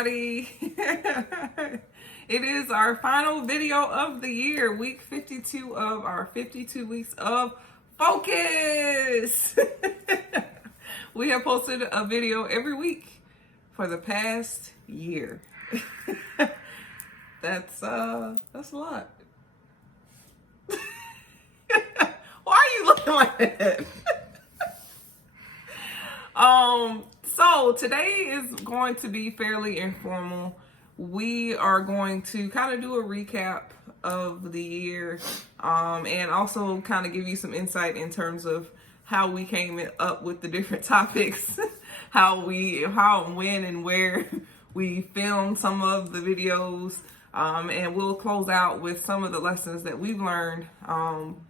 everybody. It is our final video of the year, week 52 of our 52 weeks of focus. We have posted a video every week for the past year. That's a lot. Why are you looking like that? So today is going to be fairly informal. We are going to kind of do a recap of the year, and also kind of give you some insight in terms of how we came up with the different topics, how, when, and where we filmed some of the videos, and we'll close out with some of the lessons that we've learned, on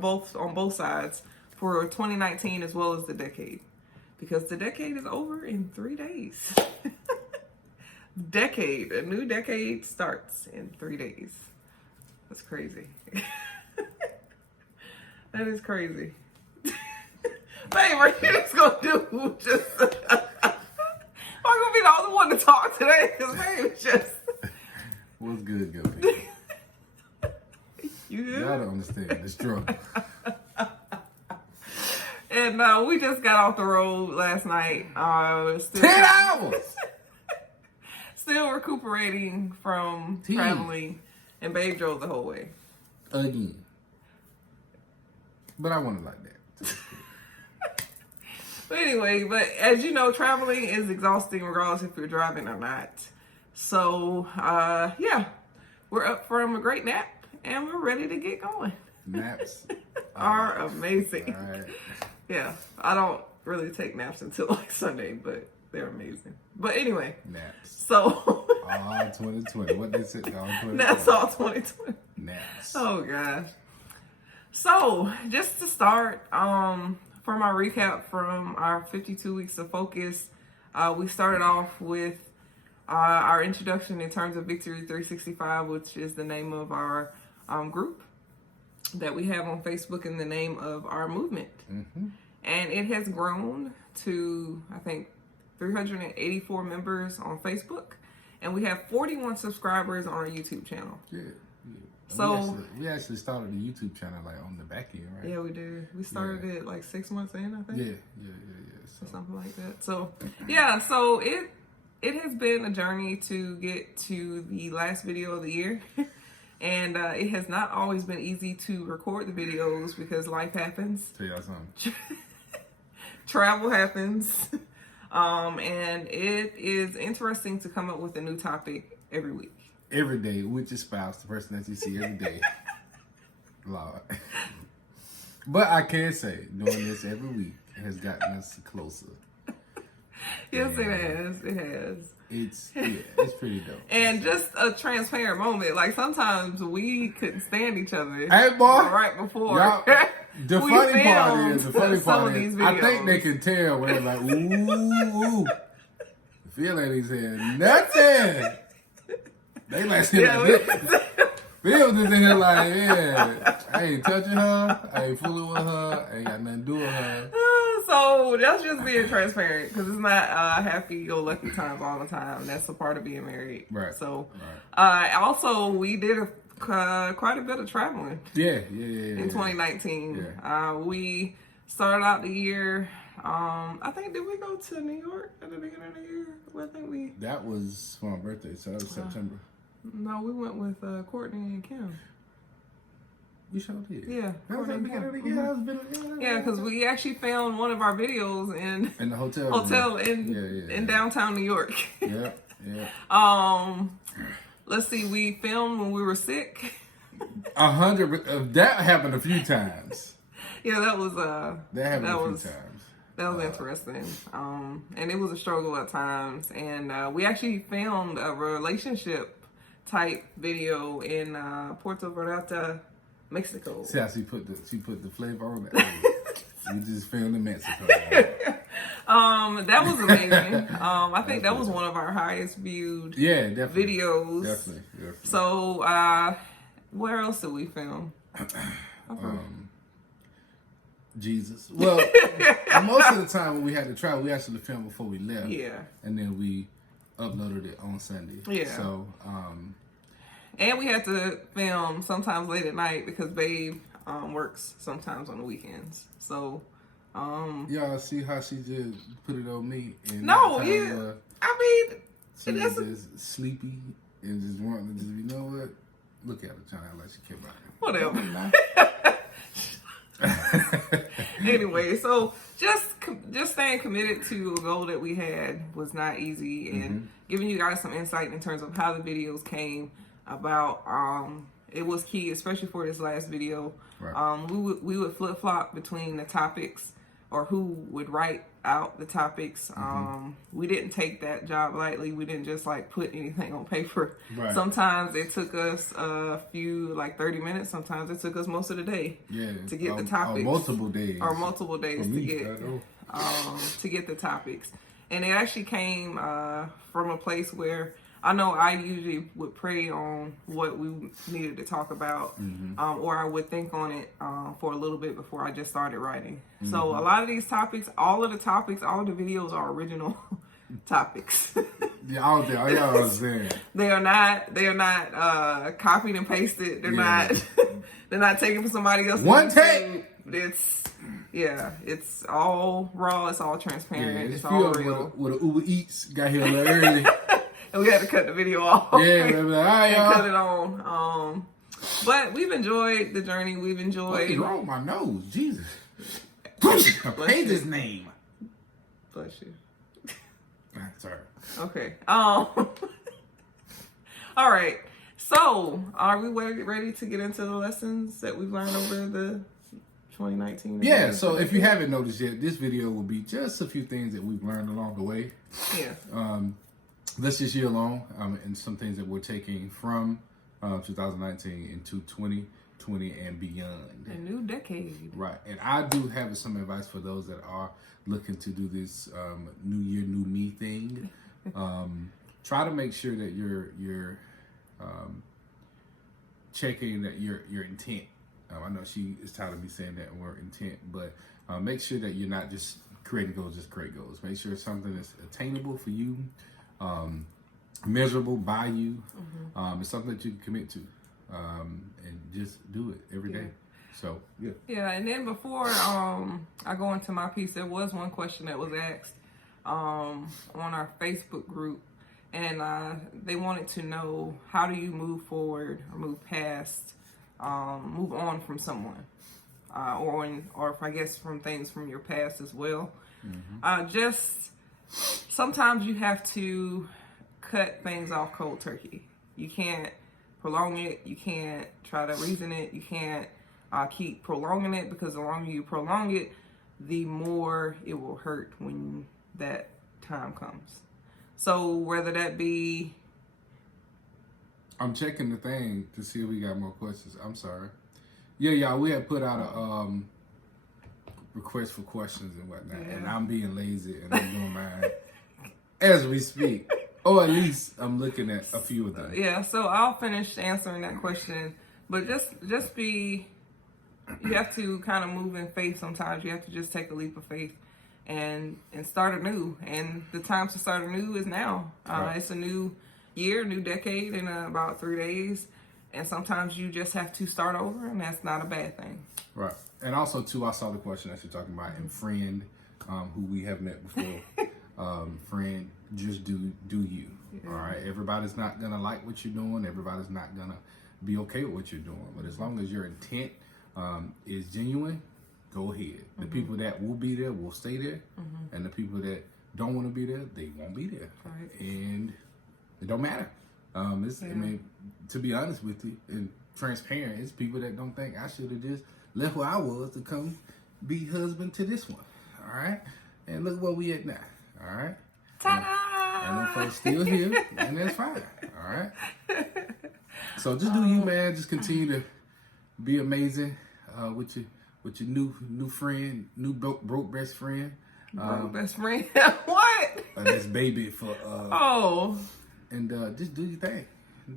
both sides for 2019 as well as the decade. Because the decade is over in 3 days. A new decade starts in 3 days. That's crazy. That is crazy. But anyway, we're just gonna do I'm gonna be the only one to talk today because babe, just. What's good, people? You good? Y'all don't understand the struggle. And we just got off the road last night. 10 hours! Still recuperating from traveling. And babe drove the whole way. Again. But I want it like that. But anyway, as you know, traveling is exhausting regardless if you're driving or not. So, yeah. We're up from a great nap and we're ready to get going. Naps are amazing. All right. Yeah, I don't really take naps until like Sunday, but they're amazing. But anyway, naps. So all 2020. What they said? All 2020. That's all 2020. Naps. Oh gosh. So just to start, for my recap from our 52 weeks of focus, we started off with our introduction in terms of Victory 365, which is the name of our group that we have on Facebook in the name of our movement. Mm-hmm. And it has grown to, I think, 384 members on Facebook. And we have 41 subscribers on our YouTube channel. Yeah. So we actually started the YouTube channel like on the back end, right? Yeah, we did. We started it like 6 months in, I think. Yeah. So. Or something like that. So yeah, so it has been a journey to get to the last video of the year. And it has not always been easy to record the videos because life happens. Tell y'all something. Travel happens. And it is interesting to come up with a new topic every week. Every day with your spouse, the person that you see every day. Lord. But I can say, doing this every week has gotten us closer. Yes, it has. It has. It's pretty dope. And just a transparent moment. Like sometimes we couldn't stand each other. Hey, boy. Right before. The funny part is, I think they can tell when they're like, ooh. Feel like he's saying nothing. They like saying Phil just in here like, yeah, I ain't touching her, I ain't fooling with her, I ain't got nothing to do with her. So that's just being transparent because it's not happy-go-lucky times all the time. That's a part of being married. Right. So, also we did quite a bit of traveling. Yeah. In 2019, yeah. We started out the year. I think did we go to New York at the beginning of the year? Well, I think we. That was for my birthday, so that was September. No, we went with Courtney and Kim. We sure did. Yeah. That was at the beginning of the year. Yeah, because we actually filmed one of our videos in the hotel in downtown New York. Yeah. Let's see. We filmed when we were sick. 100. That happened a few times. Yeah, that was that happened a few times. That was interesting. And it was a struggle at times. And we actually filmed a relationship type video in Puerto Vallarta, Mexico. See how she put the flavor on it. We just filmed in Mexico. That was amazing. I think that was one of our highest viewed videos. Definitely. So where else did we film? Jesus. Well, most of the time when we had to travel, we actually filmed before we left. Yeah. And then we uploaded it on Sunday. Yeah. So, and we had to film sometimes late at night because Babe works sometimes on the weekends. So, y'all see how she just put it on me? And no, yeah. I mean, she was just sleepy and just wanting to just, you know what? Look at her trying to act like she care about it. Whatever. Anyway, so just staying committed to a goal that we had was not easy, and giving you guys some insight in terms of how the videos came about. It was key, especially for this last video. Right. We would flip flop between the topics, or who would write out the topics. We didn't take that job lightly. We didn't just like put anything on paper. Right. Sometimes it took us a few, like 30 minutes. Sometimes it took us most of the day to get the topics. Multiple days. Or multiple days to get the topics. And it actually came from a place where I know I usually would pray on what we needed to talk about, or I would think on it for a little bit before I just started writing. So a lot of these topics, all of the videos are original topics. Yeah, all y'all understand. They are not copied and pasted. They're not taken from somebody else. One take. It's all raw. It's all transparent. Yeah, it's all real. With a Uber Eats got here a little early. And we had to cut the video off. Yeah, all right, and cut it on. But we've enjoyed the journey. We've enjoyed. What is wrong with my nose? Jesus. Pay this name. Bless you. Sorry. Okay. All right. So, are we ready to get into the lessons that we've learned over the 2019? Yeah. So, if you haven't noticed yet, this video will be just a few things that we've learned along the way. Yeah. This year alone, and some things that we're taking from 2019 into 2020 and beyond. A new decade. Right. And I do have some advice for those that are looking to do this new year, new me thing. Try to make sure that you're checking that your intent. I know she is tired of me saying that word intent, but make sure that you're not just creating goals, just create goals. Make sure it's something that's attainable for you. Measurable by you. It's something that you can commit to, and just do it every day. So yeah. And then before I go into my piece, there was one question that was asked on our Facebook group, and they wanted to know, how do you move forward or move past, move on from someone, or if I guess from things from your past as well. Just sometimes you have to cut things off cold turkey. You can't prolong it. You can't try to reason it. You can't keep prolonging it, because the longer you prolong it, the more it will hurt when that time comes. So whether that be... I'm checking the thing to see if we got more questions. I'm sorry. Yeah, y'all, we had put out a request for questions and whatnot, and I'm being lazy and I'm doing mine as we speak. Or at least I'm looking at a few of them. Yeah, so I'll finish answering that question. But just be... You have to kind of move in faith sometimes. You have to just take a leap of faith and start anew. And the time to start anew is now. Right. It's a new year, new decade in about 3 days. And sometimes you just have to start over, and that's not a bad thing. Right. And also, too, I saw the question that you're talking about, and friend, who we have met before. Friend, just do you. All right. Everybody's not going to like what you're doing. Everybody's not going to be okay with what you're doing. But as long as your intent is genuine, go ahead. The people that will be there will stay there. And the people that don't want to be there, they won't be there. Right. And it don't matter. I mean, to be honest with you and transparent, it's people that don't think I should have just left where I was to come be husband to this one. All right. And look where we at now. All right. Ta-da! And the folks still here, and that's fine. All right. So just do you, man. Just continue to be amazing with your new friend, new broke best friend. Broke best friend. What? That's baby for and just do your thing.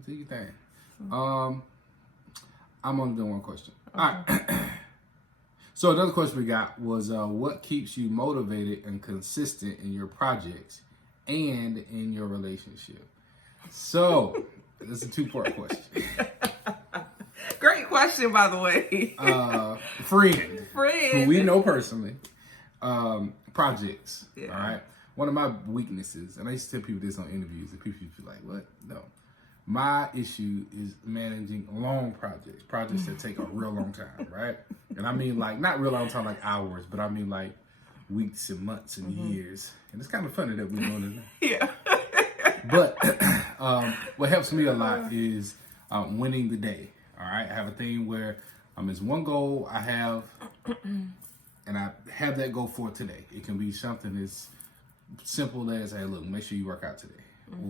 Do your thing. I'm only doing one question. Okay. All right. So another question we got was, what keeps you motivated and consistent in your projects and in your relationship? So, it's a 2-part question. Great question, by the way. Friend. Who we know personally. Projects. Yeah. All right. One of my weaknesses, and I used to tell people this on interviews, and people feel like, what? No. My issue is managing long projects that take a real long time, right? And I mean, like, not real long time, like hours, but I mean, like, weeks and months and years. And it's kind of funny that we're doing this now. Yeah. But what helps me a lot is winning the day, all right? I have a thing where it's one goal I have, and I have that goal for today. It can be something as simple as, hey, look, make sure you work out today.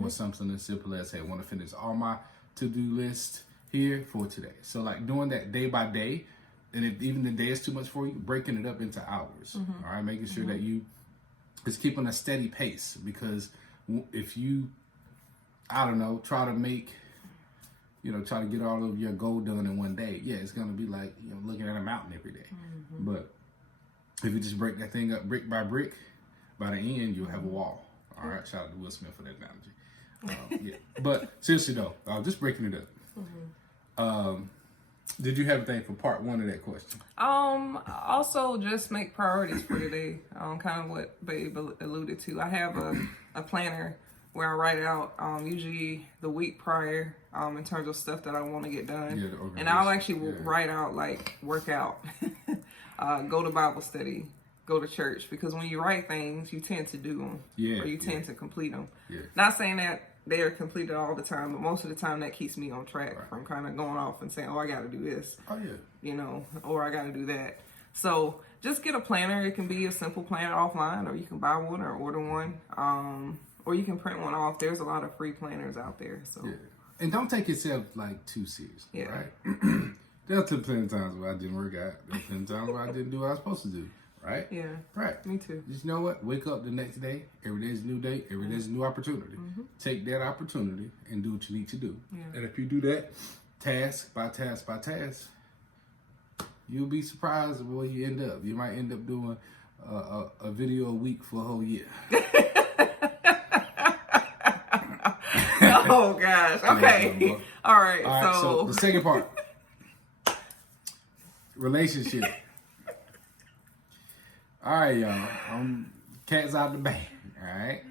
Or something as simple as, hey, I want to finish all my to-do list here for today. So, like, doing that day by day, and if even the day is too much for you, breaking it up into hours, all right? Making sure that you is keeping a steady pace, because if you, I don't know, try to get all of your goal done in one day, yeah, it's going to be like, looking at a mountain every day. But if you just break that thing up brick by brick, by the end, you'll have a wall. All right, shout out to Will Smith for that analogy. Yeah. But seriously though, just breaking it up. Did you have anything for part 1 of that question? Also just make priorities for today. Kind of what Babe alluded to. I have a planner where I write out usually the week prior in terms of stuff that I want to get done. Yeah, and I'll actually write out like workout, go to Bible study, go to church, because when you write things, you tend to do them, or you tend to complete them. Not saying that they are completed all the time, but most of the time that keeps me on track from kind of going off and saying, oh, I got to do this, or I got to do that. So just get a planner. It can be a simple planner offline, or you can buy one or order one, or you can print one off. There's a lot of free planners out there. So and don't take yourself like too seriously, right? There are plenty of times where I didn't work out. There are plenty of times where I didn't do what I was supposed to do. Right? Yeah. Right. Me too. Just know what? Wake up the next day. Every day is a new day. Every day is a new opportunity. Take that opportunity and do what you need to do. Yeah. And if you do that, task by task by task, you'll be surprised where you end up. You might end up doing a video a week for a whole year. Oh, gosh. Okay. All right. So the second part. Relationship. All right, y'all. Cat's out the bag. All right.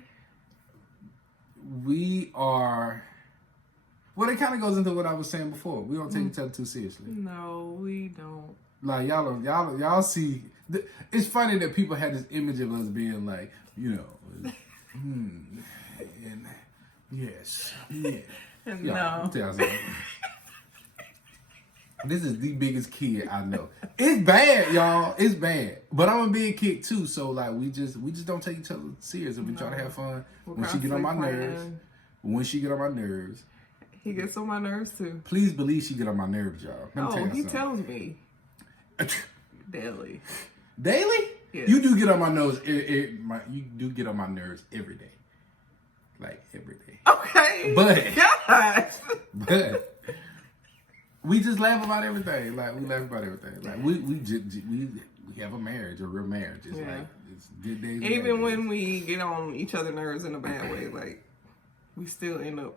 We are. Well, it kind of goes into what I was saying before. We don't take each other too seriously. No, we don't. Like y'all see. It's funny that people have this image of us being like, and yes, yeah. No. I'll tell you something. This is the biggest kid I know. It's bad, y'all. It's bad. But I'm a big kid too, so like we just don't take each other serious, and we try to have fun. When she get on my nerves. He gets on my nerves too. Please believe she get on my nerves, y'all. Let me tell you he something. tells me daily. Daily? Yes. You do get on my nose. You do get on my nerves every day, like every day. Okay. But gosh. But. We just laugh about everything. Like, we laugh about everything. Like, we have a marriage, a real marriage. It's like, it's good days. Even when we get on each other's nerves in a bad way, like, we still end up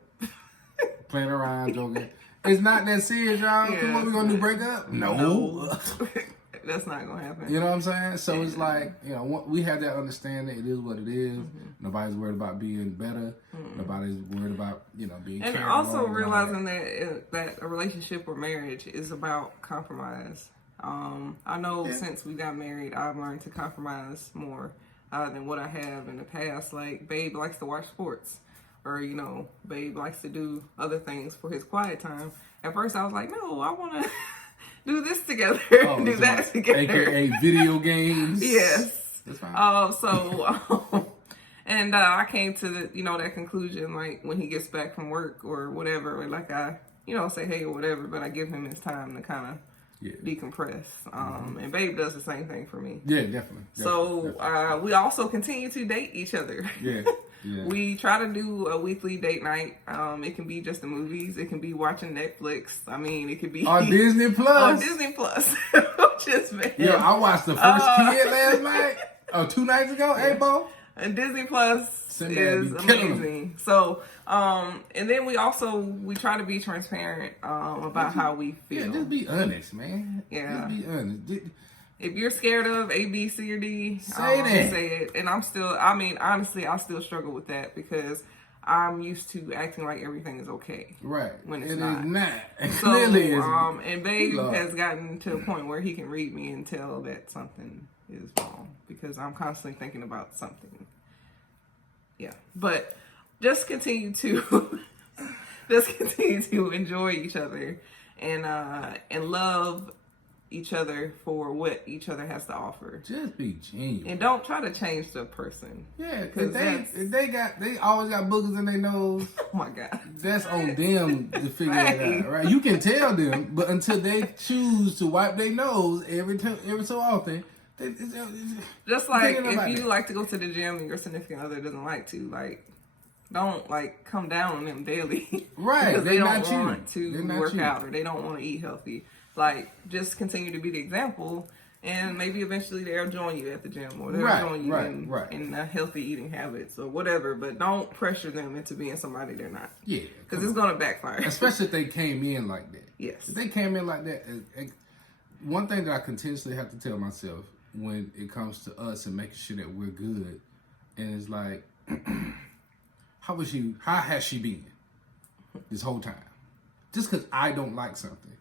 playing around, joking. It's not that serious, y'all. Yeah, Come on, we gonna do break up? No. That's not gonna happen. You know what I'm saying? So it's like, we have that understanding. It is what it is. Nobody's worried about being better. Nobody's worried about, being. And also realizing that a relationship or marriage is about compromise. I know since we got married, I've learned to compromise more than what I have in the past. Like, Babe likes to watch sports, or Babe likes to do other things for his quiet time. At first, I was like, no, I want to do this together, do that together. AKA video games. Yes. That's fine. And I came to that conclusion, like, when he gets back from work or whatever, and like I, say hey or whatever, but I give him his time to kind of decompress. And Babe does the same thing for me. Yeah, definitely. So we also continue to date each other. Yeah. We try to do a weekly date night. It can be just the movies. It can be watching Netflix. I mean, it could be on Disney Plus. On Disney Plus. Which is bad. I watched the first kid last night. 2 nights ago. Hey, Bo. And Disney Plus is amazing. So, and then we try to be transparent about how we feel. Yeah, just be honest, man. Yeah. Just be honest. If you're scared of A, B, C, or D, say it. And honestly, I still struggle with that because I'm used to acting like everything is okay. Right. When it's not. So, clearly and Babe has gotten to a point where he can read me and tell that something is wrong because I'm constantly thinking about something. Yeah. But just continue to enjoy each other and love each other for what each other has to offer. Just be genuine. And don't try to change the person. Yeah, because they always got boogers in their nose. Oh my God. That's on them to figure that out, right? You can tell them, but until they choose to wipe their nose every so often, just like if you like to go to the gym and your significant other doesn't like to, don't come down on them daily. Right. Because they don't want to work out or they don't want to eat healthy. Just continue to be the example, and maybe eventually they'll join you at the gym or they'll join you in healthy eating habits or whatever. But don't pressure them into being somebody they're not. Yeah, because it's going to backfire. Especially if they came in like that. Yes, if they came in like that. One thing that I continuously have to tell myself when it comes to us and making sure that we're good, and it's like, how has she been this whole time? Just because I don't like something.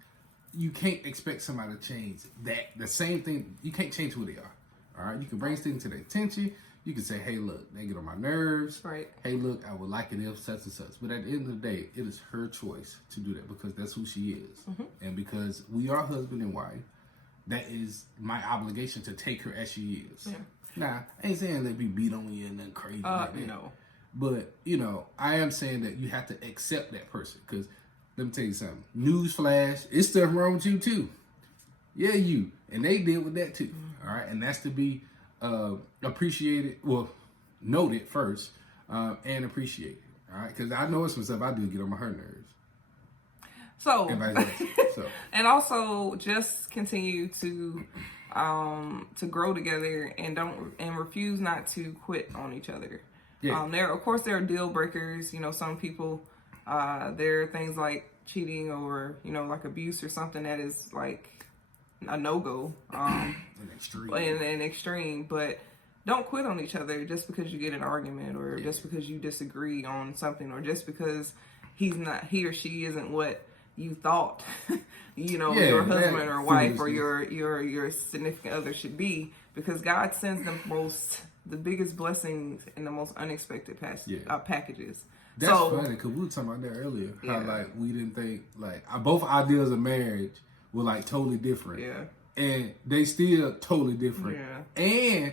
You can't expect somebody to change that. The same thing, you can't change who they are. All right? You can bring things to their attention. You can say, hey, look, they get on my nerves. Right. Hey, look, I would like it if such and such. But at the end of the day, it is her choice to do that because that's who she is. Mm-hmm. And because we are husband and wife, that is my obligation to take her as she is. Yeah. Now, I ain't saying let me beat on you and nothing crazy like that. No. But, I am saying that you have to accept that person because let me tell you something. Newsflash, it's stuff wrong with you too. Yeah, you. And they deal with that too. Mm-hmm. All right. And that's to be appreciated. Well, noted first and appreciated. All right. Because I know it's some stuff I do get on her nerves. So, and vice versa. And also just continue to grow together and refuse not to quit on each other. Yeah. There are deal breakers. Some people. There are things like cheating or, like abuse or something that is like a no-go. An extreme. But don't quit on each other just because you get an argument or just because you disagree on something or just because he or she isn't what you thought, your husband or wife or your significant other should be, because God sends the biggest blessings in the most unexpected packages. That's funny because we were talking about that earlier. How we didn't think both ideas of marriage were totally different. Yeah. And they still totally different. Yeah. And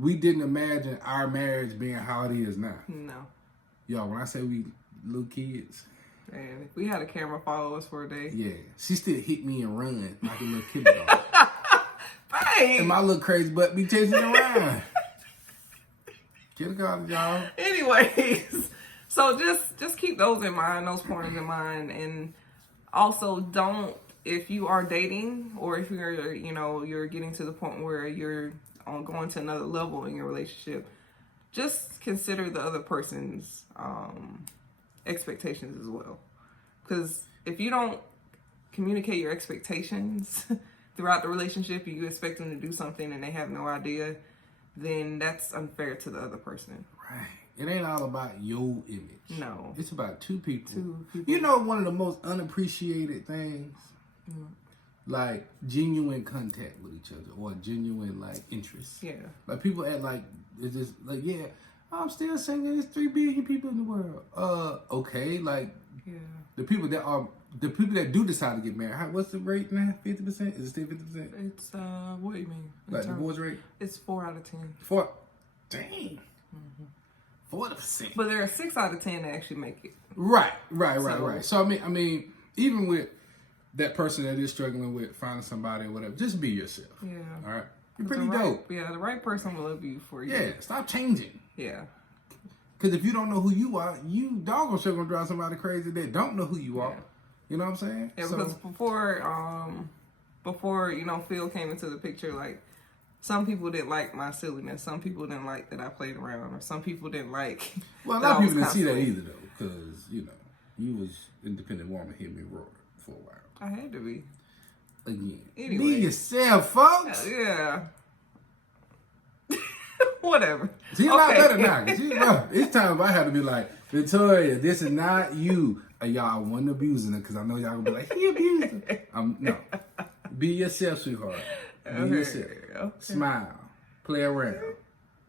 we didn't imagine our marriage being how it is now. No. Y'all, when I say we little kids. Man, if we had a camera follow us for a day. Yeah. She still hit me and run like a little kid dog. Bang! And my little crazy butt be chasing around. Get a car, y'all. Anyways. So just keep those pointers in mind, and also don't, if you are dating or if you're getting to the point where you're going to another level in your relationship, just consider the other person's expectations as well. Because if you don't communicate your expectations throughout the relationship, you expect them to do something and they have no idea, then that's unfair to the other person. Right. It ain't all about your image. No. It's about two people. One of the most unappreciated things? Like genuine contact with each other or genuine interest. Yeah. Like people act like it's just I'm still single. There's 3 billion people in the world. Okay, the people that do decide to get married. What's the rate now? 50%? Is it still 50%? It's what do you mean? Divorce rate? It's 4 out of 10. 4. Dang. Mm-hmm. 40%. But there are 6 out of 10 that actually make it. Right. So I mean, even with that person that is struggling with finding somebody or whatever, just be yourself. Yeah. All right. You're pretty dope. Yeah, the right person will love you for you. Yeah. Stop changing. Yeah. Because if you don't know who you are, you doggone sure gonna drive somebody crazy that don't know who you are. Yeah. You know what I'm saying? Yeah. Because before Phil came into the picture, some people didn't like my silliness. Some people didn't like that I played around, or some people didn't like. Well, a lot of people didn't see that either, though, because you was independent woman hit me raw for a while. I had to be. Again, anyway. Be yourself, folks. Yeah. Whatever. She's a lot better now. It's time I have to be like, Victoria, this is not you. Y'all, I wasn't abusing her because I know y'all gonna be like, he abused her. No. Be yourself, sweetheart. Be yourself. Okay. Smile. Play around.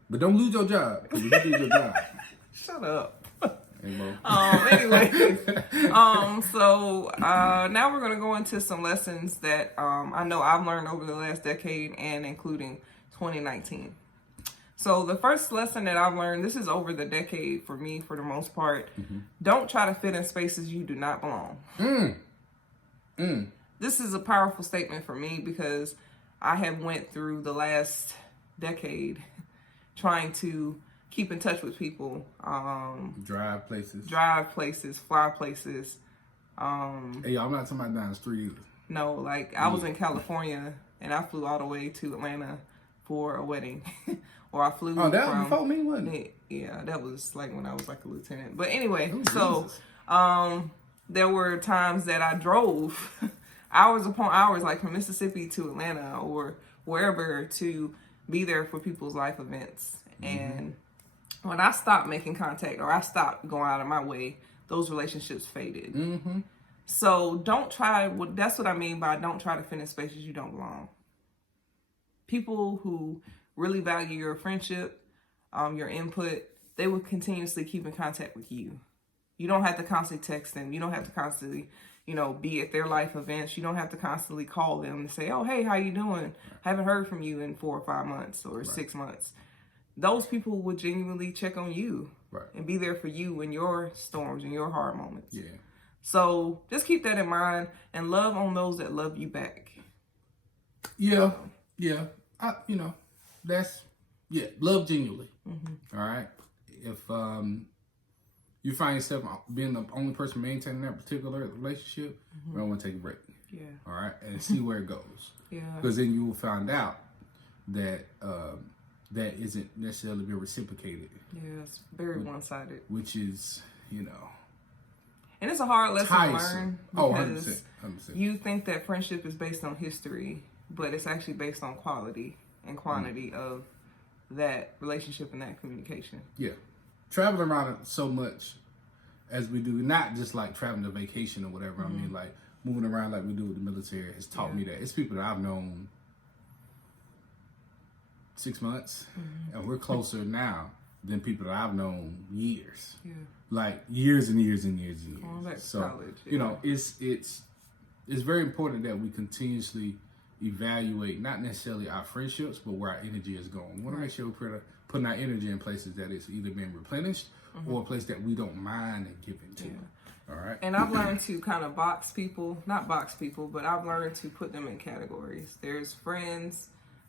But don't lose your job. Because if you lose your job. Shut up. Anyway. So now we're gonna go into some lessons that I know I've learned over the last decade and including 2019. So the first lesson that I've learned, this is over the decade for me for the most part, don't try to fit in spaces you do not belong. This is a powerful statement for me because I have went through the last decade trying to keep in touch with people. Drive places, fly places. Hey, y'all, I'm not talking about down the street either. No, like I was in California and I flew all the way to Atlanta for a wedding. Or I flew. Oh, that was before me, wasn't it? Yeah, that was like when I was like a lieutenant. But anyway, there were times that I drove hours upon hours, like from Mississippi to Atlanta or wherever, to be there for people's life events. And when I stopped making contact or I stopped going out of my way, those relationships faded. So don't try. That's what I mean by don't try to fit in spaces you don't belong. People who really value your friendship, your input, they will continuously keep in contact with you. You don't have to constantly text them. You don't have to constantly, be at their life events. You don't have to constantly call them and say, oh, hey, how you doing? I haven't heard from you in 4 or 5 months or 6 months. Those people would genuinely check on you and be there for you in your storms and your hard moments. Yeah. So just keep that in mind and love on those that love you back. Yeah. Love genuinely. All right. If you find yourself being the only person maintaining that particular relationship, you don't want to take a break. Yeah. All right, and see where it goes. Yeah. Because then you will find out that that isn't necessarily being reciprocated. Yeah, it's very one-sided. Which is, And it's a hard lesson to learn because 100%. You think that friendship is based on history, but it's actually based on quality and quantity of that relationship and that communication. Yeah. Traveling around so much as we do, not just like traveling to vacation or whatever. I mean, like moving around like we do with the military has taught me that. It's people that I've known 6 months, and we're closer now than people that I've known years. Yeah. Like years and years and years and years. So, college, it's very important that we continuously evaluate not necessarily our friendships, but where our energy is going. We want to make sure we're putting our energy in places that it's either being replenished or a place that we don't mind giving to. All right. And I've learned to kind of not box people, but I've learned to put them in categories. There's friends,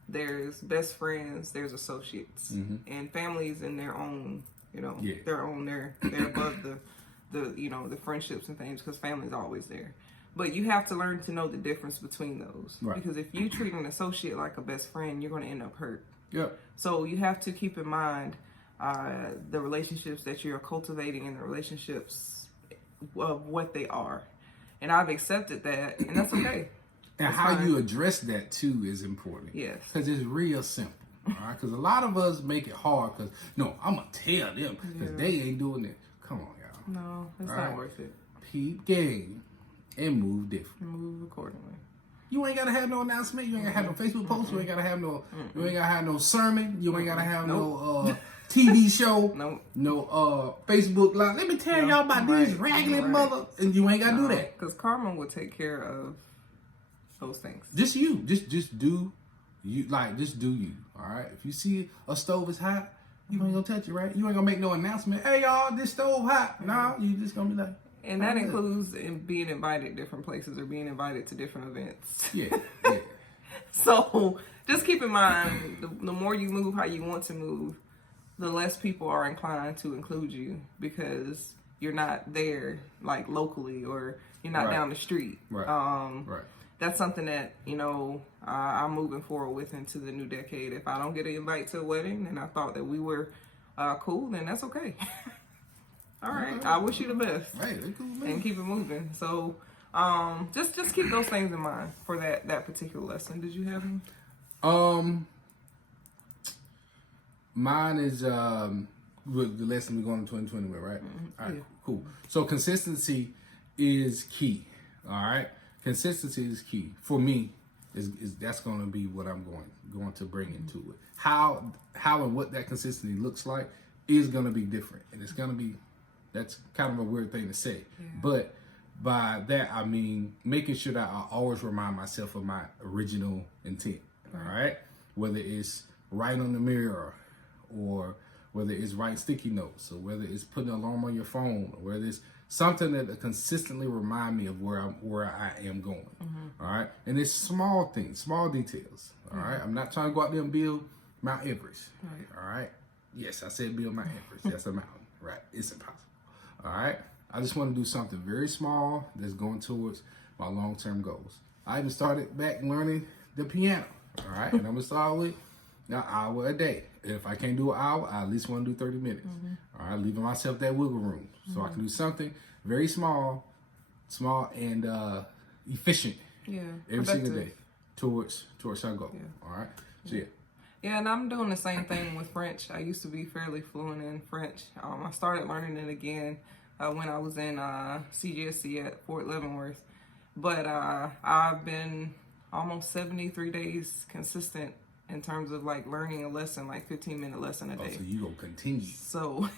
there's best friends, there's associates, and families in their own, they're above the friendships and things because family's always there. But you have to learn to know the difference between those. Right. Because if you treat an associate like a best friend, you're going to end up hurt. Yep. So you have to keep in mind the relationships that you're cultivating and the relationships of what they are. And I've accepted that, and that's okay. And how you address that, too, is important. Yes. Because it's real simple. All right? Because a lot of us make it hard because, no, I'm going to tell them because they ain't doing it. Come on, y'all. No, it's not worth it. Peep game. And move different. Move accordingly. You ain't gotta have no announcement. You ain't gotta have no Facebook post. You ain't gotta have no. You ain't gotta have no sermon. You ain't gotta have no TV show. No Facebook live. Let me tell y'all about these raggedy mother. And you ain't gotta do that. Because karma will take care of those things. Just you. Just do you. Like just do you. All right. If you see a stove is hot, you ain't gonna touch it, right? You ain't gonna make no announcement. Hey y'all, this stove hot. No, you just gonna be like. And that includes being invited different places or being invited to different events. Yeah. So just keep in mind, the more you move how you want to move, the less people are inclined to include you because you're not there like locally or you're not down the street. Right. that's something that, I'm moving forward with into the new decade. If I don't get an invite to a wedding and I thought that we were cool, then that's okay. All right. I wish you the best. Right, cool, and keep it moving. So just keep those things in mind for that particular lesson. Did you have any? Mine is with the lesson we're going to 2020 with, right? Mm-hmm. All right, cool. So consistency is key. All right, consistency is key for me. Is that's going to be what I'm going to bring into it. How and what that consistency looks like is going to be different, and it's going to be, that's kind of a weird thing to say, but by that I mean making sure that I always remind myself of my original intent. All right, whether it's writing on the mirror, or whether it's writing sticky notes, or whether it's putting an alarm on your phone, or whether it's something that consistently remind me of where I am going. All right, and it's small things, small details. All right, I'm not trying to go out there and build Mount Everest. All right, yes, I said build Mount Everest. That's a mountain, right? It's impossible. All right, I just want to do something very small that's going towards my long-term goals. I even started back learning the piano. All right, and I'm gonna start with an hour a day. If I can't do an hour, I at least want to do 30 minutes. All right, leaving myself that wiggle room so I can do something very small and efficient. Every single day towards our goal. All right, so Yeah, and I'm doing the same thing with French. I used to be fairly fluent in French. I started learning it again when I was in CGSC at Fort Leavenworth. But I've been almost 73 days consistent in terms of like learning a lesson, like 15-minute lesson a day. So you gonna continue. So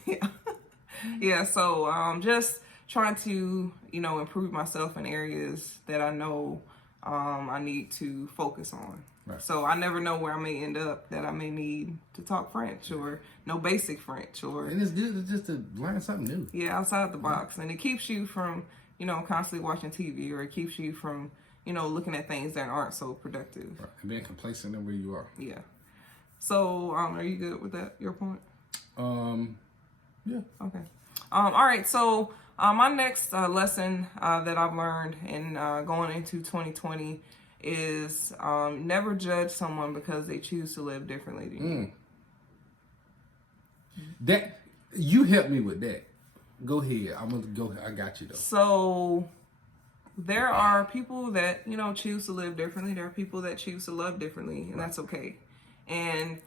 yeah. So just trying to, improve myself in areas that I know I need to focus on. Right. So I never know where I may end up, that I may need to talk French or know basic French, or and it's good just to learn something new. Yeah, outside the box, and it keeps you from constantly watching TV, or it keeps you from looking at things that aren't so productive. Right. And being complacent in where you are. Yeah. So are you good with that? Your point? Yeah. Okay. All right. So my next lesson that I've learned in going into 2020 is never judge someone because they choose to live differently than you. That you helped me with that. Go ahead. I'm gonna go. I got you though. So there are people that choose to live differently. There are people that choose to love differently, and that's okay. And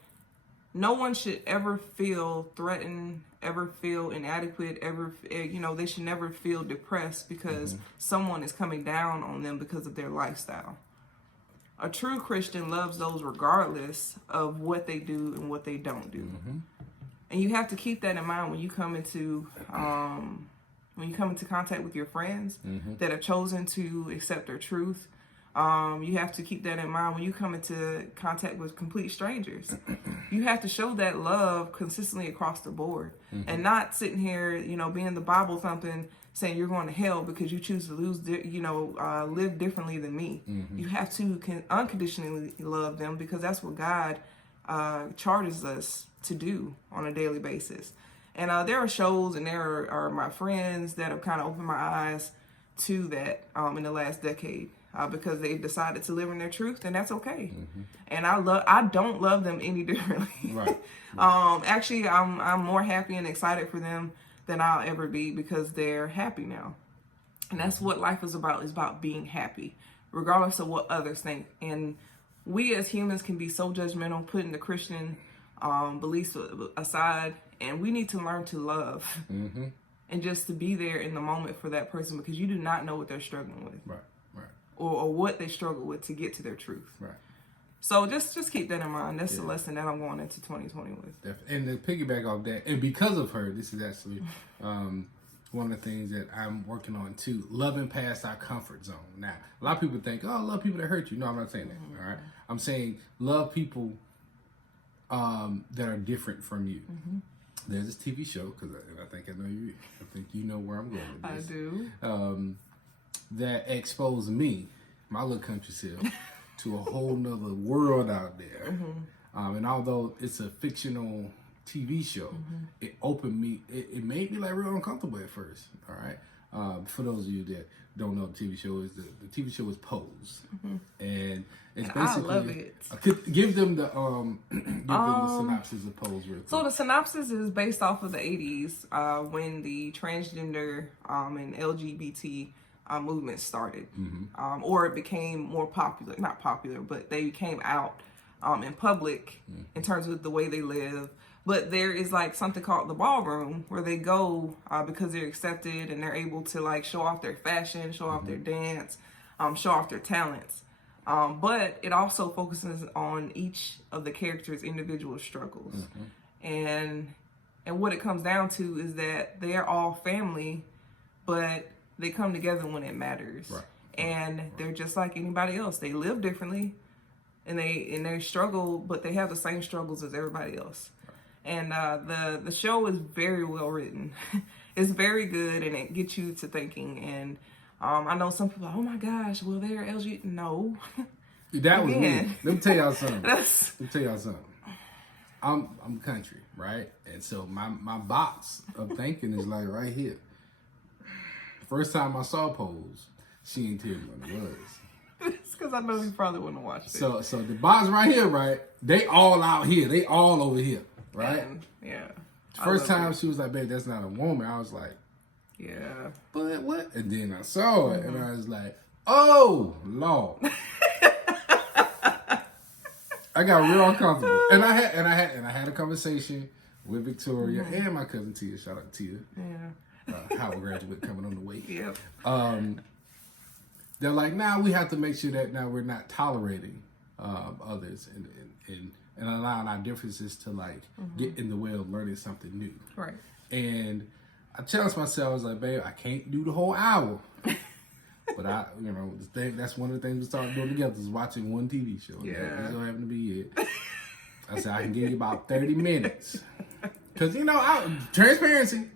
no one should ever feel threatened, ever feel inadequate, ever, they should never feel depressed because someone is coming down on them because of their lifestyle. A true Christian loves those regardless of what they do and what they don't do. And you have to keep that in mind when you come into contact with your friends that have chosen to accept their truth. You have to keep that in mind when you come into contact with complete strangers. You have to show that love consistently across the board, and not sitting here, being the Bible thumping, saying you're going to hell because you choose to live differently than me. You have to unconditionally love them because that's what God charges us to do on a daily basis. And there are shows, and there are my friends that have kind of opened my eyes to that in the last decade. Because they've decided to live in their truth, and that's okay. And I don't love them any differently. Right. Actually, I'm more happy and excited for them than I'll ever be because they're happy now. And that's what life is about being happy, regardless of what others think. And we as humans can be so judgmental, putting the Christian beliefs aside, and we need to learn to love and just to be there in the moment for that person, because you do not know what they're struggling with. Right. Or what they struggle with to get to their truth. Right. So just keep that in mind. That's the lesson that I'm going into 2020 with. Definitely. And to piggyback off that, and because of her, this is actually one of the things that I'm working on too, loving past our comfort zone. Now, a lot of people think, oh, I love people that hurt you. No, I'm not saying that. All right. I'm saying love people that are different from you. There's this TV show, because I think you know where I'm going with this. I do. That exposed me, my little country self, to a whole nother world out there. And although it's a fictional TV show, it opened me, it made me like real uncomfortable at first. All right. For those of you that don't know, the TV show is the TV show is Pose, and it's basically. I love it. Give them the synopsis of Pose real quick. So the synopsis is based off of the 80s when the transgender and LGBT movement started, or it became more popular. Not popular, but they came out in public in terms of the way they live. But there is like something called the ballroom where they go because they're accepted and they're able to like show off their fashion, show off their dance, show off their talents. But it also focuses on each of the characters' individual struggles. And what it comes down to is that they're all family, but they come together when it matters. Right. And they're just like anybody else. They live differently and they struggle, but they have the same struggles as everybody else. And the show is very well written. It's very good, and it gets you to thinking. And I know some people, oh my gosh, well they're LGBT. No, that was me. Let me tell y'all something. I'm country, right? And so my box of thinking is like right here. First time I saw Pose, she ain't tell me what it was. It's because I know you probably wouldn't watch it. So the box right here, right? They all out here. They all over here. Right? And, yeah. First time she was like, babe, that's not a woman. I was like, yeah. But what? And then I saw it and I was like, oh, Lord. I got real uncomfortable. And I had a conversation with Victoria and my cousin Tia. Shout out to Tia. Yeah. Howard graduate coming on the way. Yep. They're like, we have to make sure that now we're not tolerating others and allowing our differences to like get in the way of learning something new. Right. And I challenged myself. I was like, babe, I can't do the whole hour. But that's one of the things we started doing together is watching one TV show. Yeah. That so happened to be it. I said, I can give you about 30 minutes. Because, transparency,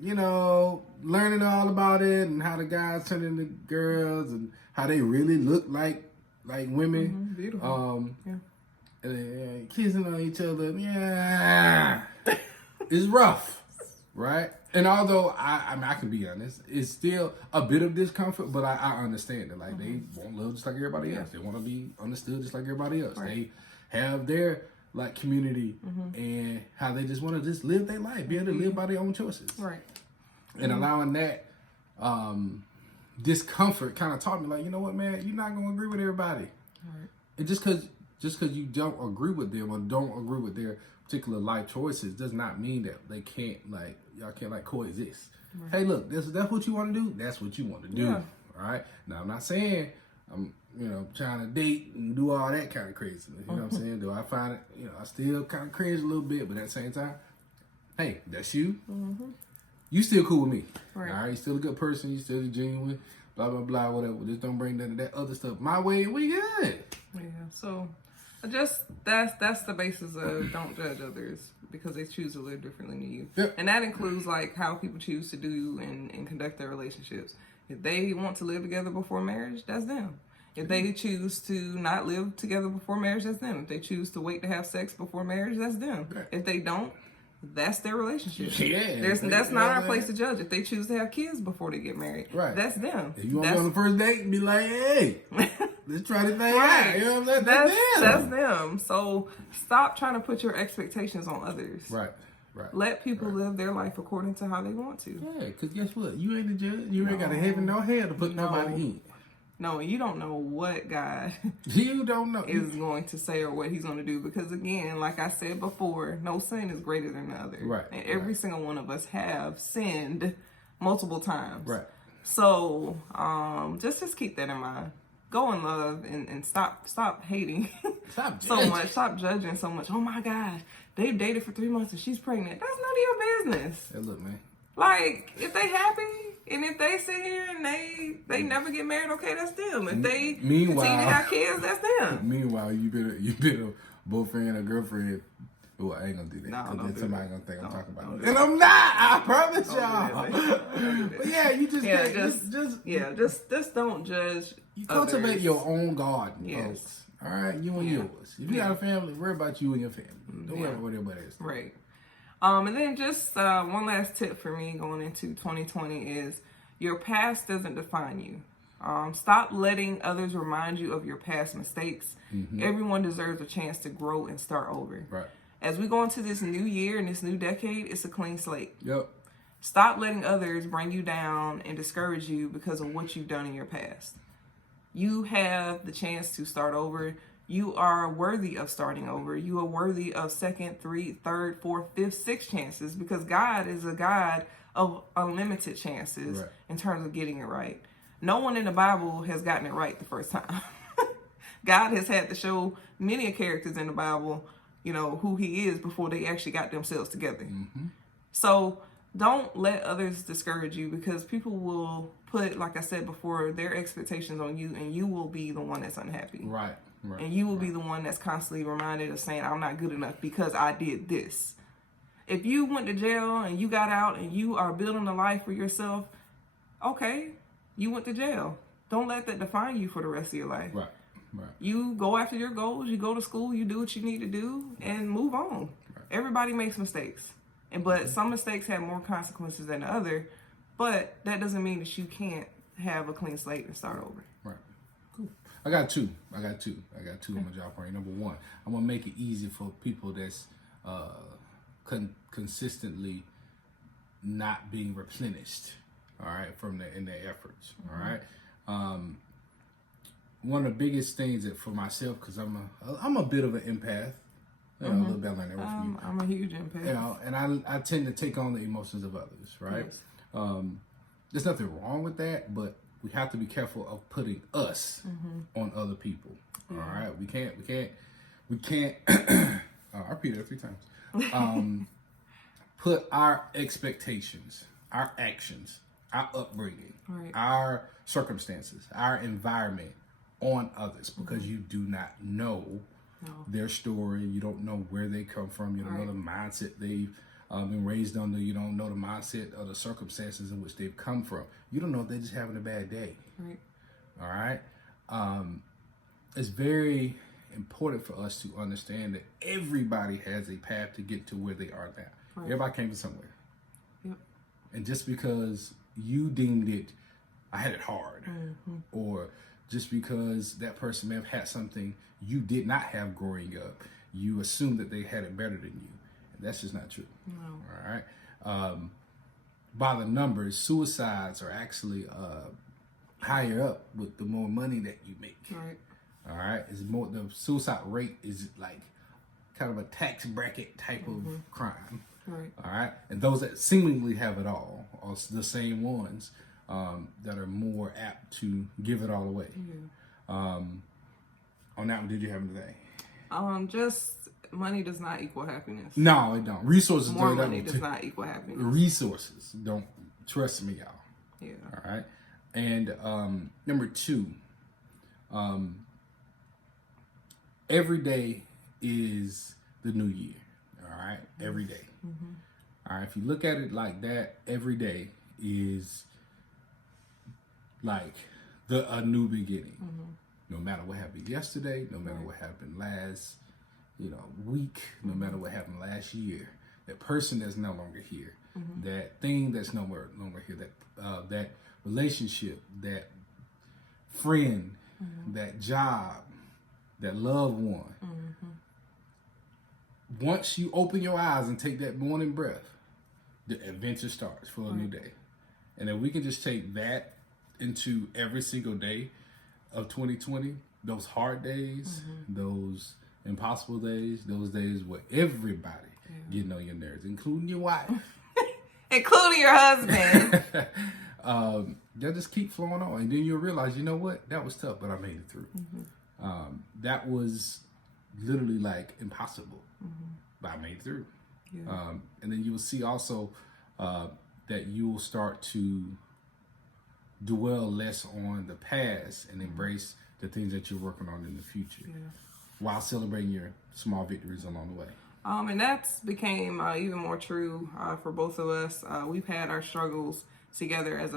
learning all about it and how the guys turn into girls and how they really look like women. Beautiful. And kissing on each other, it's rough, right? And although I can be honest, it's still a bit of discomfort, but I understand that they want love just like everybody else. They want to be understood just like everybody else. Right. They have their community and how they just want to just live their life, be able to live by their own choices, right? And allowing that discomfort kind of taught me you know what, man, you're not gonna agree with everybody, right? And just because you don't agree with them or don't agree with their particular life choices does not mean that they can't y'all can't coexist. Right. Hey, look, that's what you want to do. That's what you want to do. Yeah. All right. Now I'm not saying I'm trying to date and do all that kind of craziness. You know what I'm saying? Do I find it? I still kind of cringe a little bit, but at the same time, hey, that's you. You still cool with me. Right. All right. You still a good person. You still genuine. Blah blah blah. Whatever. Just don't bring none of that other stuff my way, and we good. Yeah. So. Just that's the basis of don't judge others because they choose to live differently than you. Yep. And that includes how people choose to do and conduct their relationships. If they want to live together before marriage, that's them. If they choose to not live together before marriage, that's them. If they choose to wait to have sex before marriage, that's them. Okay. If they don't, that's their relationship. Yeah. That's not our place to judge. If they choose to have kids before they get married, right, that's them. If you want to go on the first date and be like, hey, let's try this thing out. You know what I'm saying? That's them. So stop trying to put your expectations on others. Right. Let people live their life according to how they want to. Yeah, because guess what? You ain't the judge. You ain't got a heaven nor hell to put nobody in. No, you don't know what God is going to say or what he's going to do. Because again, like I said before, no sin is greater than the other. Right. And every single one of us have sinned multiple times. Right. So just keep that in mind. Go in love and stop hating so much. Stop judging so much. Oh my gosh, they dated for 3 months and she's pregnant. That's none of your business. Hey, look, man. If they happy and if they sit here and they never get married, okay, that's them. If they continue to have kids, that's them. Meanwhile, you been a boyfriend or girlfriend. Well, I ain't gonna do that. No, somebody gonna think I'm talking about it. And I'm not. I promise y'all. But yeah, you just don't judge. You cultivate others. Your own garden, folks. All right, you and yours. If you got a family, worry about you and your family. Don't worry about what everybody else. Right. And then just one last tip for me going into 2020 is Your past doesn't define you. Stop letting others remind you of your past mistakes. Everyone deserves a chance to grow and start over. Right. As we go into this new year and this new decade, it's a clean slate. Yep. Stop letting others bring you down and discourage you because of what you've done in your past. You have the chance to start over. You are worthy of starting over. You are worthy of second, third, fourth, fifth, sixth chances, because God is a God of unlimited chances in terms of getting it right. No one in the Bible has gotten it right the first time. God has had to show many characters in the Bible, who he is before they actually got themselves together. So don't let others discourage you, because people will put, like I said before, their expectations on you, and you will be the one that's unhappy. Right. And you will be the one that's constantly reminded of saying, I'm not good enough because I did this. If you went to jail and you got out and you are building a life for yourself, okay, you went to jail. Don't let that define you for the rest of your life. Right. You go after your goals, you go to school, you do what you need to do, and move on. Everybody makes mistakes. But some mistakes have more consequences than the other, but that doesn't mean that you can't have a clean slate and start over. Right. Cool. I got two on my job for you. Number one, I'm going to make it easy for people that's consistently not being replenished, all right, in their efforts, all right? One of the biggest things that for myself, because I'm a bit of an empath, a little bit like that from you. I'm a huge empath. And I tend to take on the emotions of others, right? Yes. There's nothing wrong with that, but we have to be careful of putting us on other people. All right, we can't. I'll repeat it 3 times. Put our expectations, our actions, our upbringing, our circumstances, our environment on others, because you do not know their story. You don't know where they come from. You don't know the mindset they've been raised under. You don't know the mindset of the circumstances in which they've come from. You don't know if they're just having a bad day. All right. It's very important for us to understand that everybody has a path to get to where they are now. Everybody came from somewhere. And just because you deemed it, I had it hard, or just because that person may have had something you did not have growing up, you assume that they had it better than you. And that's just not true. All right. By the numbers, suicides are actually higher up with the more money that you make. All right. It's more, the suicide rate is like kind of a tax bracket type of crime. All right. And those that seemingly have it all are the same ones that are more apt to give it all away. On that one, did you have anything? Just money does not equal happiness. No, it don't. Resources more money does not equal happiness. Resources don't. Trust me, y'all. Yeah. All right. And number 2, every day is the new year. All right. Every day. All right. If you look at it like that, every day is like a new beginning. No matter what happened yesterday, no matter what happened last, week, no matter what happened last year, that person that's no longer here, that thing that's no longer here, that relationship, that friend, that job, that loved one. Once you open your eyes and take that morning breath, the adventure starts for a new day. And if we can just take that into every single day of 2020, those hard days, those impossible days, those days where everybody getting on your nerves, including your wife. Including your husband. They'll just keep flowing on. And then you'll realize, you know what? That was tough, but I made it through. That was literally like impossible, but I made it through. And then you will see also that you will start to dwell less on the past and embrace the things that you're working on in the future while celebrating your small victories along the way. And that's became even more true for both of us. We've had our struggles together as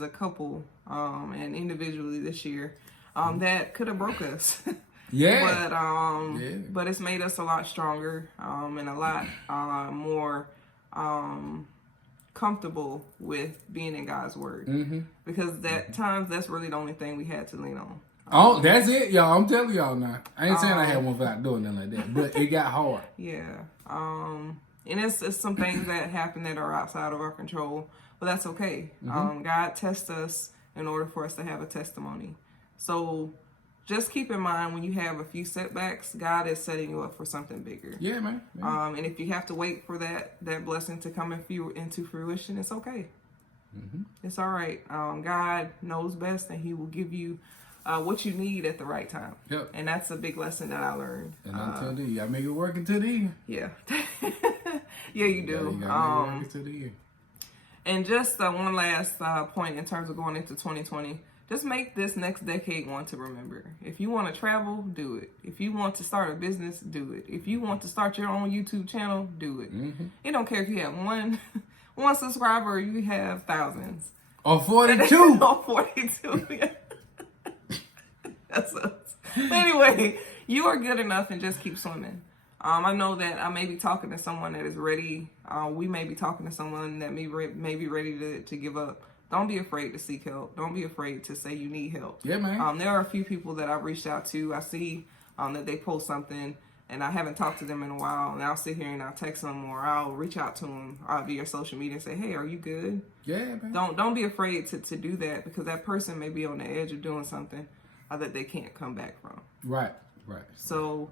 a couple and individually this year that could have broke us. But it's made us a lot stronger and a lot more comfortable with being in God's word. Because times that's really the only thing we had to lean on. Oh, that's it, y'all. I'm telling y'all now. I ain't saying I had one without doing nothing like that, but it got hard. Yeah. And it's some things that happen that are outside of our control, but that's okay. God tests us in order for us to have a testimony. So just keep in mind when you have a few setbacks, God is setting you up for something bigger. Yeah, man. And if you have to wait for that blessing to come into fruition, it's okay. It's all right. God knows best, and He will give you what you need at the right time. Yep. And that's a big lesson that I learned. And until the year, I make it work until the year. Yeah. Yeah, you do. Yeah, you gotta make it work until the year. And just one last point in terms of going into 2020. Just make this next decade one to remember. If you want to travel, do it. If you want to start a business, do it. If you want to start your own YouTube channel, do it. It don't care if you have one subscriber or you have thousands. Or 42. Or 42. Yeah. That's us. But anyway, you are good enough, and just keep swimming. I know that I may be talking to someone that is ready. We may be talking to someone that may be ready to give up. Don't be afraid to seek help. Don't be afraid to say you need help. Yeah, man. There are a few people that I've reached out to. I see that they post something, and I haven't talked to them in a while. And I'll sit here and I'll text them, or I'll reach out to them via social media and say, "Hey, are you good?" Yeah, man. Don't be afraid to do that, because that person may be on the edge of doing something that they can't come back from. Right. So,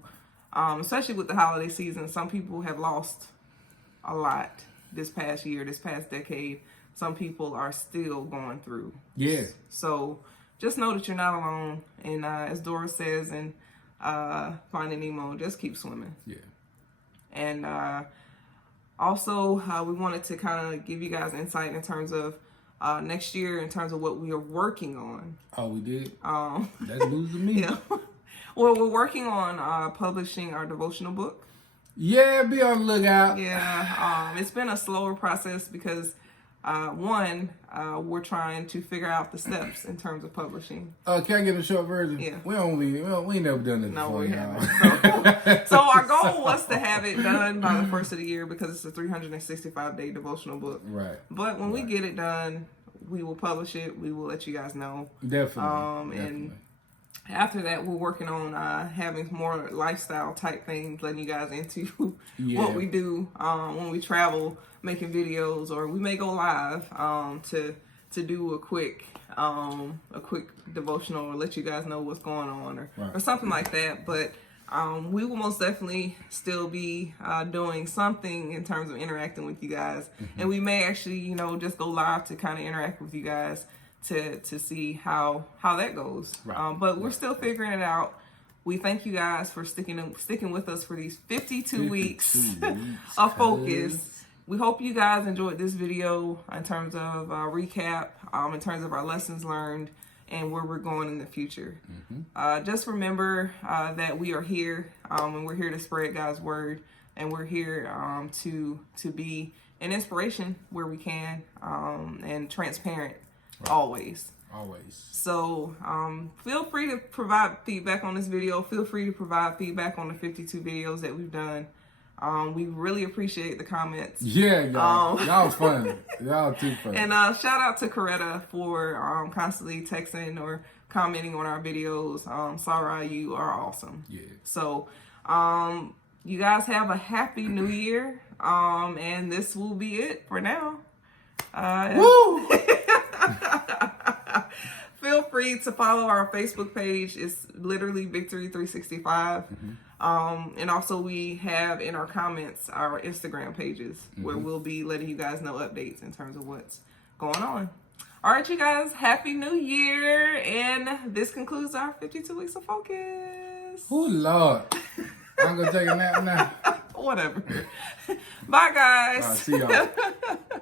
especially with the holiday season, some people have lost a lot this past year, this past decade. Some people are still going through. Yeah. So just know that you're not alone. And as Doris says in Finding Nemo, just keep swimming. Yeah. And also, we wanted to kind of give you guys insight in terms of next year, in terms of what we are working on. Oh, we did? That's news to me. Yeah. Well, we're working on publishing our devotional book. Yeah, be on the lookout. Yeah. It's been a slower process because we're trying to figure out the steps in terms of publishing. Can I get a short version? Yeah. We ain't never done this before. No, we haven't. So our goal was to have it done by the first of the year, because it's a 365-day devotional book. Right. But when we get it done, we will publish it. We will let you guys know. Definitely. And after that, we're working on having more lifestyle type things, letting you guys into what we do when we travel, making videos, or we may go live to do a quick devotional, or let you guys know what's going on, or something like that. But we will most definitely still be doing something in terms of interacting with you guys, and we may actually just go live to kind of interact with you guys to see how that goes. But we're still figuring it out. We thank you guys for sticking with us for these 52 weeks of focus. We hope you guys enjoyed this video in terms of recap, in terms of our lessons learned, and where we're going in the future. Just remember that we are here, and we're here to spread God's word, and we're here to be an inspiration where we can, and transparent. Always. So feel free to provide feedback on this video. Feel free to provide feedback on the 52 videos that we've done. We really appreciate the comments. Yeah, y'all. Y'all funny. Y'all too funny. And shout out to Coretta for constantly texting or commenting on our videos. Sarah, you are awesome. Yeah. So you guys have a happy new year. And this will be it for now. Woo! Feel free to follow our Facebook page. It's literally Victory 365. And also we have in our comments our Instagram pages where we'll be letting you guys know updates in terms of what's going on. All right, you guys, happy new year. And this concludes our 52 weeks of focus. Oh, Lord. I'm going to take a nap now. Whatever. Bye, guys. All right, see y'all.